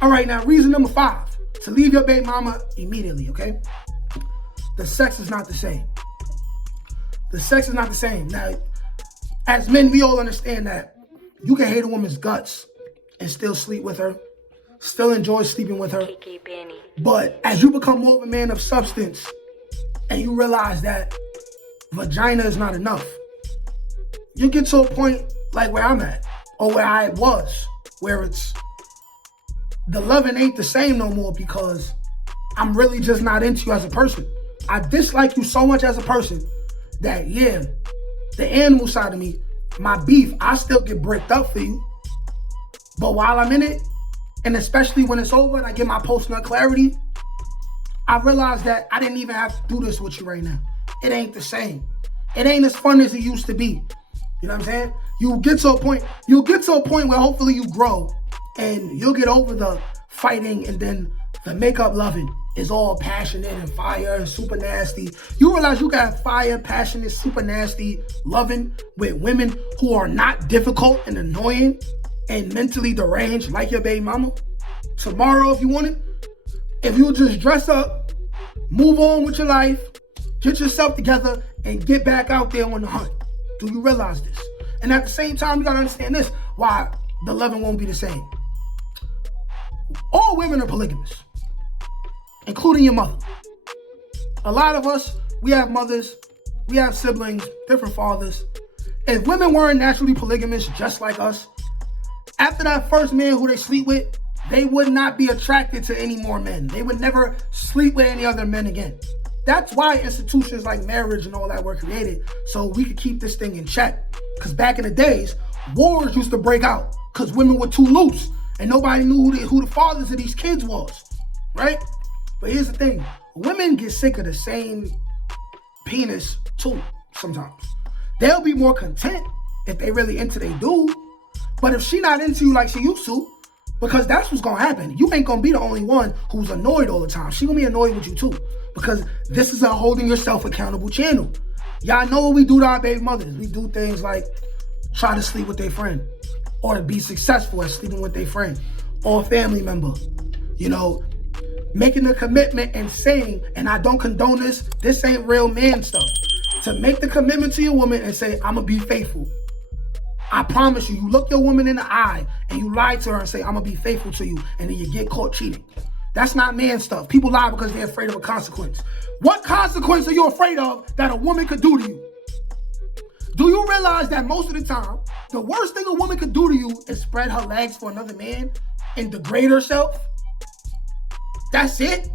All right, now reason number 5, to leave your baby mama immediately, okay? The sex is not the same. The sex is not the same. Now, as men, we all understand that you can hate a woman's guts and still sleep with her, still enjoy sleeping with her. But as you become more of a man of substance and you realize that vagina is not enough, you get to a point like where I'm at, or where I was, where it's the loving ain't the same no more because I'm really just not into you as a person. I dislike you so much as a person that, yeah, the animal side of me, my beef, I still get bricked up for you. But while I'm in it, and especially when it's over and I get my post-nut clarity, I realize that I didn't even have to do this with you right now. It ain't the same. It ain't as fun as it used to be. You know what I'm saying? You'll get to a point where hopefully you grow and you'll get over the fighting, and then the makeup loving is all passionate and fire and super nasty. You realize you got fire, passionate, super nasty loving with women who are not difficult and annoying and mentally deranged like your baby mama. Tomorrow, if you want it, if you just dress up, move on with your life, get yourself together, and get back out there on the hunt. Do you realize this? And at the same time, you gotta understand this, why the loving won't be the same. All women are polygamous, including your mother. A lot of us, we have mothers, we have siblings, different fathers. If women weren't naturally polygamous just like us, after that first man who they sleep with, they would not be attracted to any more men. They would never sleep with any other men again. That's why institutions like marriage and all that were created, so we could keep this thing in check. Because back in the days, wars used to break out because women were too loose and nobody knew who the fathers of these kids was, right? But here's the thing, women get sick of the same penis too sometimes. They'll be more content if they really into their dude, but if she not into you like she used to, because that's what's gonna happen. You ain't gonna be the only one who's annoyed all the time. She gonna be annoyed with you too, because this is a holding yourself accountable channel. Y'all know what we do to our baby mothers. We do things like try to sleep with their friend, or be successful at sleeping with their friend, or a family member. You know, making a commitment and saying, and I don't condone this ain't real man stuff, to make the commitment to your woman and say, I'm gonna be faithful. I promise you, you look your woman in the eye and you lie to her and say, I'm gonna be faithful to you, and then you get caught cheating. That's not man stuff. People lie because they're afraid of a consequence. What consequence are you afraid of that a woman could do to you? Do you realize that most of the time, the worst thing a woman could do to you is spread her legs for another man and degrade herself? That's it?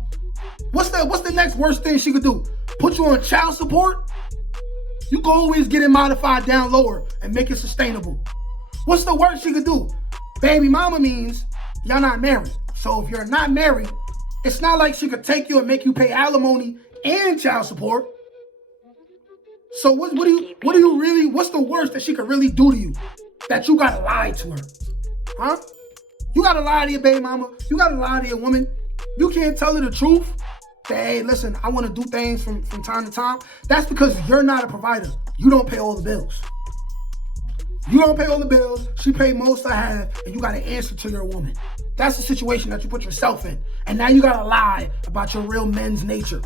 What's the next worst thing she could do? Put you on child support? You can always get it modified down lower and make it sustainable. What's the worst she could do? Baby mama means y'all not married. So if you're not married, it's not like she could take you and make you pay alimony and child support. So what's the worst that she could really do to you? That you gotta lie to her? Huh? You gotta lie to your baby mama. You gotta lie to your woman. You can't tell her the truth. Say, hey, listen, I want to do things from time to time. That's because you're not a provider. You don't pay all the bills. You don't pay all the bills. She paid most I have, and you got to answer to your woman. That's the situation that you put yourself in. And now you got to lie about your real men's nature,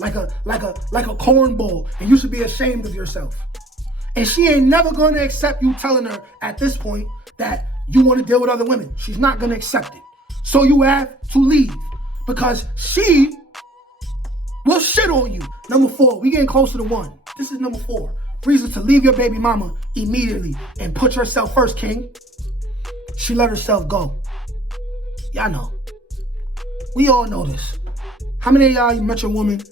like a cornball, and you should be ashamed of yourself. And she ain't never going to accept you telling her at this point that you want to deal with other women. She's not going to accept it. So you have to leave, because she will shit on you. Number 4, we getting closer to 1. This is number 4. Reason to leave your baby mama immediately and put yourself first, king. She let herself go. Y'all know. We all know this. How many of y'all, you met your woman,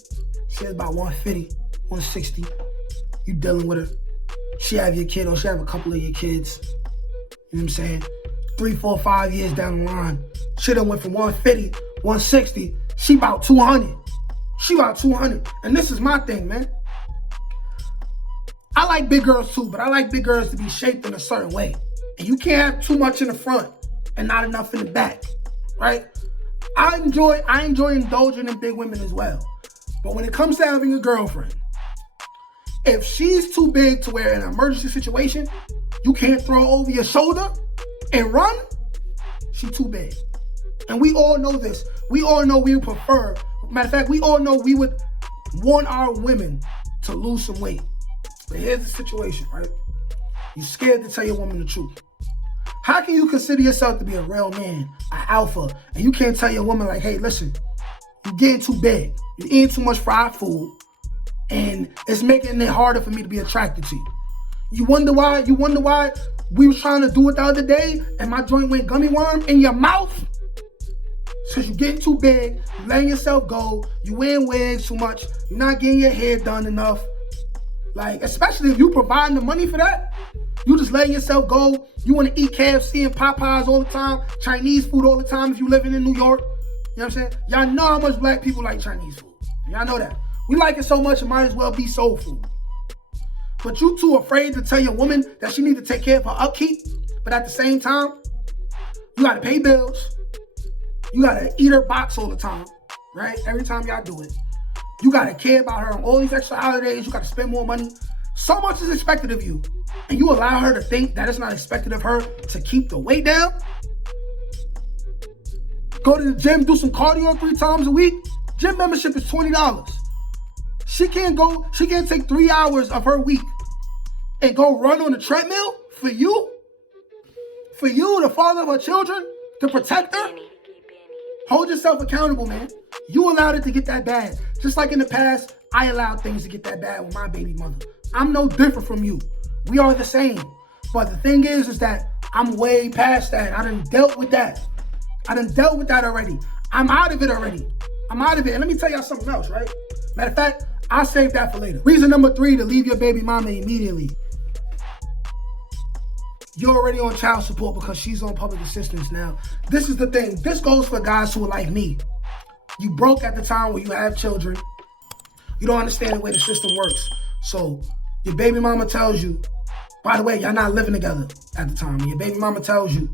she has about 150, 160. You dealing with her. She have your kid, or she have a couple of your kids. You know what I'm saying? 3, 4, 5 years down the line, she done went from 150, 160, she about 200. She about 200. And this is my thing, man. I like big girls too, but I like big girls to be shaped in a certain way. And you can't have too much in the front and not enough in the back, right? I enjoy indulging in big women as well. But when it comes to having a girlfriend, if she's too big to where in an emergency situation, you can't throw her over your shoulder and run, she too big. And we all know this. We all know we would prefer. Matter of fact, we all know we would want our women to lose some weight. But here's the situation, right? You're scared to tell your woman the truth. How can you consider yourself to be a real man, an alpha, and you can't tell your woman like, hey, listen, you're getting too big. You're eating too much fried food, and it's making it harder for me to be attracted to you. You wonder why? We was trying to do it the other day, and my joint went gummy worm in your mouth? Because you're getting too big, you're letting yourself go, you're wearing wigs too much, you're not getting your hair done enough. Like, especially if you providing the money for that, you just letting yourself go. You want to eat KFC and Popeyes all the time, Chinese food all the time if you living in New York. You know what I'm saying? Y'all know how much black people like Chinese food. Y'all know that. We like it so much, it might as well be soul food. But you too afraid to tell your woman that she need to take care of her upkeep, but at the same time, you got to pay bills. You got to eat her box all the time, right? Every time y'all do it. You got to care about her on all these extra holidays. You got to spend more money. So much is expected of you. And you allow her to think that it's not expected of her to keep the weight down? Go to the gym, do some cardio 3 times a week. Gym membership is $20. She can't take 3 hours of her week and go run on the treadmill for you? For you, the father of her children, to protect her? Hold yourself accountable, man. You allowed it to get that bad. Just like in the past, I allowed things to get that bad with my baby mother. I'm no different from you. We are the same. But the thing is that I'm way past that. I done dealt with that. Already. I'm out of it already. I'm out of it. And let me tell y'all something else, right? Matter of fact, I'll save that for later. Reason number 3 to leave your baby mama immediately. You're already on child support because she's on public assistance now. This is the thing. This goes for guys who are like me. You broke at the time when you have children. You don't understand the way the system works. So your baby mama tells you, by the way, y'all not living together at the time. Your baby mama tells you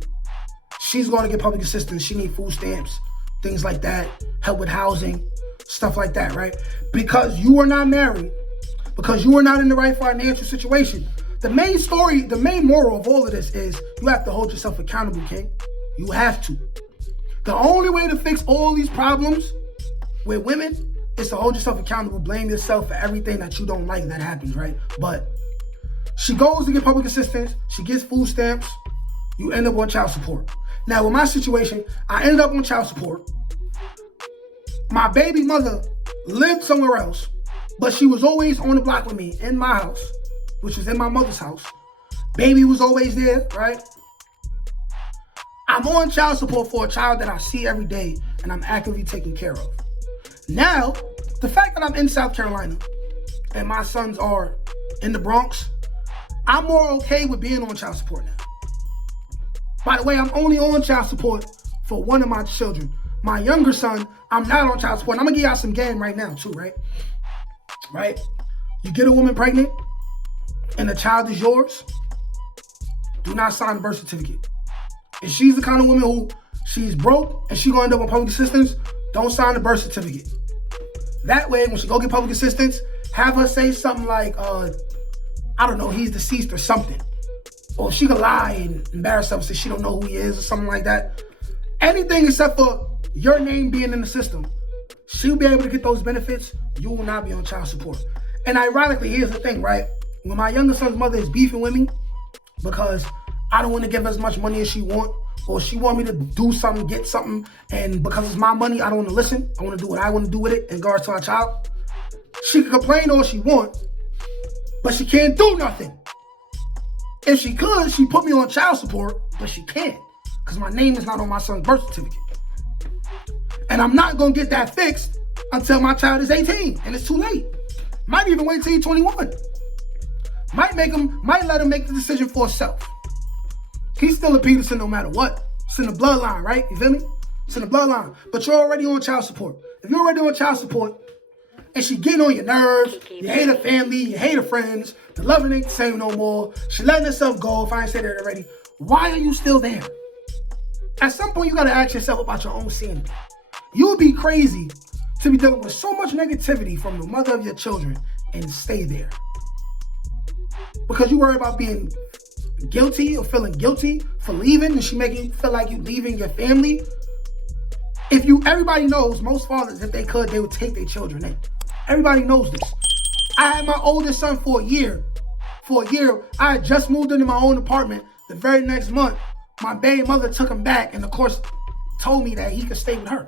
she's going to get public assistance. She need food stamps, things like that, help with housing, stuff like that, right? Because you are not married, because you are not in the right financial situation. The main story, the main moral of all of this is you have to hold yourself accountable, King. You have to. The only way to fix all these problems with women is to hold yourself accountable, blame yourself for everything that you don't like that happens, right? But she goes to get public assistance, she gets food stamps, you end up on child support. Now, with my situation, I ended up on child support. My baby mother lived somewhere else, but she was always on the block with me in my house, which was in my mother's house. Baby was always there, right? I'm on child support for a child that I see every day and I'm actively taking care of. Now, the fact that I'm in South Carolina and my sons are in the Bronx, I'm more okay with being on child support now. By the way, I'm only on child support for one of my children. My younger son, I'm not on child support. I'm gonna give y'all some game right now too, right? Right? You get a woman pregnant and the child is yours, do not sign the birth certificate. If she's the kind of woman who she's broke and she gonna end up on public assistance, don't sign the birth certificate. That way, when she go get public assistance, have her say something like, I don't know, he's deceased or something. Or she could lie and embarrass herself and say she don't know who he is or something like that. Anything except for your name being in the system. She'll be able to get those benefits. You will not be on child support. And ironically, here's the thing, right? When my younger son's mother is beefing with me because I don't want to give her as much money as she want, or she want me to do something, get something, and because it's my money, I don't want to listen. I want to do what I want to do with it in regards to our child. She can complain all she want, but she can't do nothing. If she could, she'd put me on child support, but she can't because my name is not on my son's birth certificate. And I'm not going to get that fixed until my child is 18, and it's too late. Might even wait till he's 21. Might let him make the decision for himself. He's still a Peterson no matter what. It's in the bloodline, right? You feel me? It's in the bloodline. But you're already on child support. If you're already on child support and she getting on your nerves, you hate her family, you hate her friends, the loving ain't the same no more, she letting herself go, if I ain't said that already, why are you still there? At some point, you got to ask yourself about your own sanity. You would be crazy to be dealing with so much negativity from the mother of your children and stay there. Because you worry about being guilty or feeling guilty for leaving, and she making you feel like you leaving your family. Everybody knows, most fathers, if they could, they would take their children in. Everybody knows this. I had my oldest son for a year. I had just moved into my own apartment. The very next month, my baby mother took him back and, of course, told me that he could stay with her.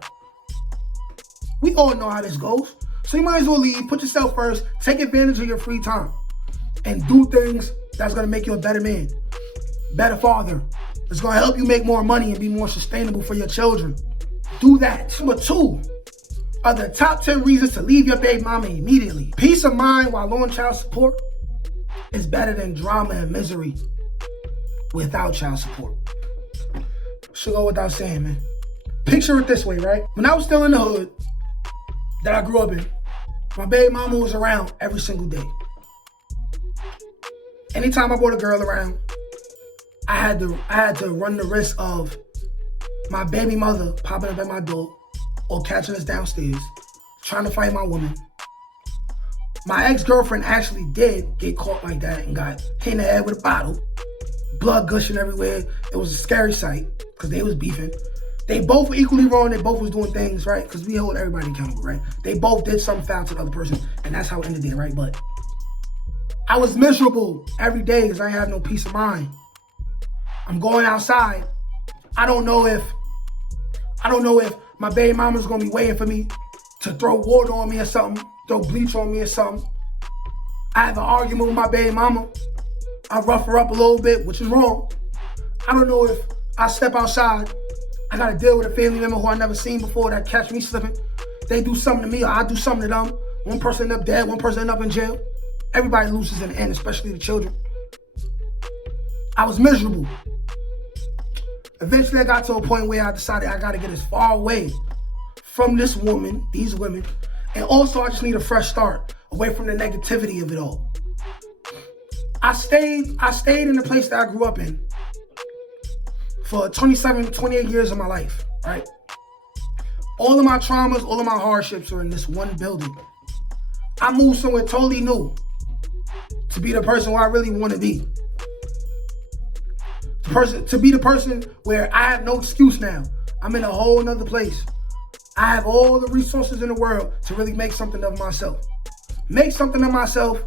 We all know how this goes. So you might as well leave, put yourself first, take advantage of your free time, and do things that's going to make you a better man, better father. It's going to help you make more money and be more sustainable for your children. Do that. Number 2 are the top 10 reasons to leave your baby mama immediately. Peace of mind while on child support is better than drama and misery without child support. Should go without saying, man. Picture it this way, right? When I was still in the hood that I grew up in, my baby mama was around every single day. Anytime I brought a girl around, I had to run the risk of my baby mother popping up at my door or catching us downstairs, trying to fight my woman. My ex-girlfriend actually did get caught like that and got hit in the head with a bottle, blood gushing everywhere. It was a scary sight because they was beefing. They both were equally wrong. They both was doing things, right? Because we hold everybody accountable, right? They both did something foul to the other person, and that's how it ended there, right? But I was miserable every day because I have no peace of mind. I'm going outside. I don't know if my baby mama's gonna be waiting for me to throw water on me or something, throw bleach on me or something. I have an argument with my baby mama. I rough her up a little bit, which is wrong. I don't know if I step outside, I gotta deal with a family member who I never seen before that catch me slipping. They do something to me or I do something to them. One person end up dead, one person end up in jail. Everybody loses in the end, especially the children. I was miserable. Eventually I got to a point where I decided I gotta get as far away from these women, and also I just need a fresh start, away from the negativity of it all. I stayed in the place that I grew up in for 28 years of my life, right? All of my traumas, all of my hardships are in this one building. I moved somewhere totally new to be the person who I really want to be. To be the person where I have no excuse now. I'm in a whole nother place. I have all the resources in the world to really make something of myself. Make something of myself,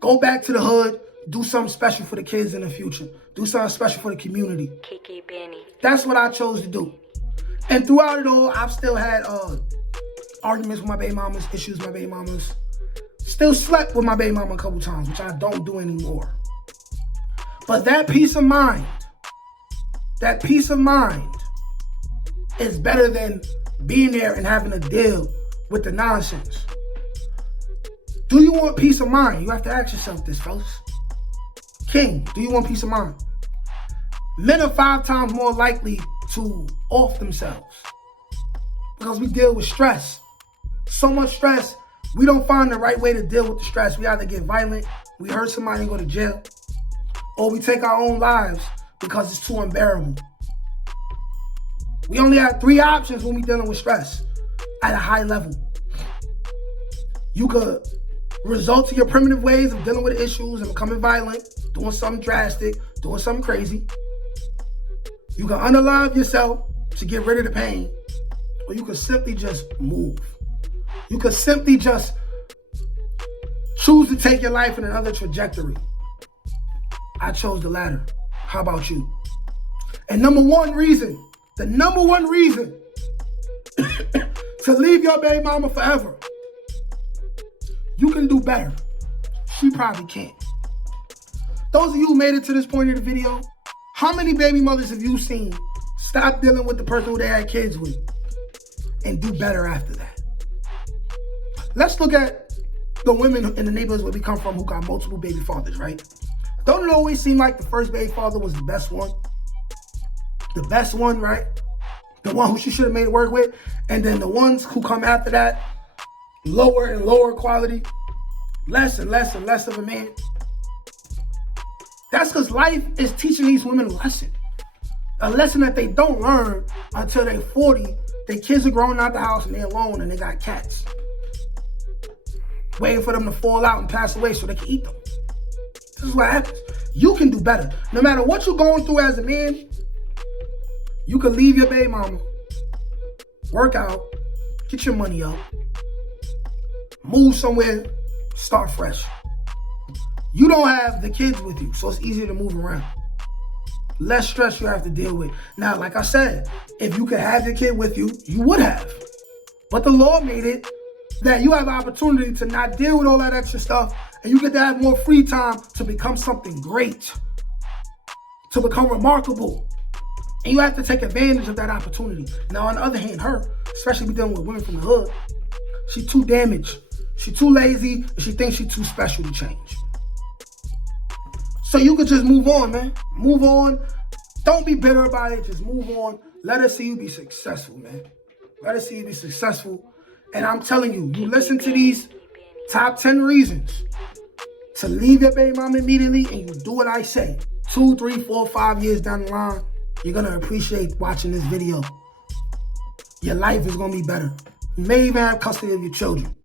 go back to the hood, do something special for the kids in the future. Do something special for the community. That's what I chose to do. And throughout it all, I've still had arguments with my baby mamas, issues with my baby mamas. Still slept with my baby mama a couple times, which I don't do anymore. But that peace of mind is better than being there and having to deal with the nonsense. Do you want peace of mind? You have to ask yourself this, fellas. King, do you want peace of mind? Men are 5 times more likely to off themselves because we deal with stress. So much stress, we don't find the right way to deal with the stress. We either get violent, we hurt somebody and go to jail, or we take our own lives because it's too unbearable. We only have 3 options when we're dealing with stress at a high level. You could resort to your primitive ways of dealing with issues and becoming violent, doing something drastic, doing something crazy. You can unalive yourself to get rid of the pain, or you can simply just move. You could simply just choose to take your life in another trajectory. I chose the latter. How about you? And the number one reason to leave your baby mama forever, you can do better. She probably can't. Those of you who made it to this point of the video, how many baby mothers have you seen stop dealing with the person who they had kids with and do better after that? Let's look at the women in the neighborhoods where we come from who got multiple baby fathers, right? Don't it always seem like the first baby father was the best one? The best one, right? The one who she should have made it work with. And then the ones who come after that, lower and lower quality, less and less and less of a man. That's because life is teaching these women a lesson. A lesson that they don't learn until they're 40. Their kids are growing out the house and they're alone and they got cats waiting for them to fall out and pass away so they can eat them. This is what happens. You can do better. No matter what you're going through as a man, you can leave your baby mama work out, get your money up, move somewhere, start fresh. You don't have the kids with you, so it's easier to move around. Less stress you have to deal with. Now, like I said, if you could have your kid with you, you would have. But the law made it that you have the opportunity to not deal with all that extra stuff, and you get to have more free time to become something great, to become remarkable. And you have to take advantage of that opportunity. Now, on the other hand, her, especially be dealing with women from the hood, she too damaged. She too lazy, and she thinks she's too special to change. So you could just move on, man. Move on. Don't be bitter about it. Just move on. Let us see you be successful, man. Let us see you be successful. And I'm telling you, you listen to these top 10 reasons to leave your baby mom immediately, and you do what I say. 2, 3, 4, 5 years down the line, you're going to appreciate watching this video. Your life is going to be better. You may even have custody of your children.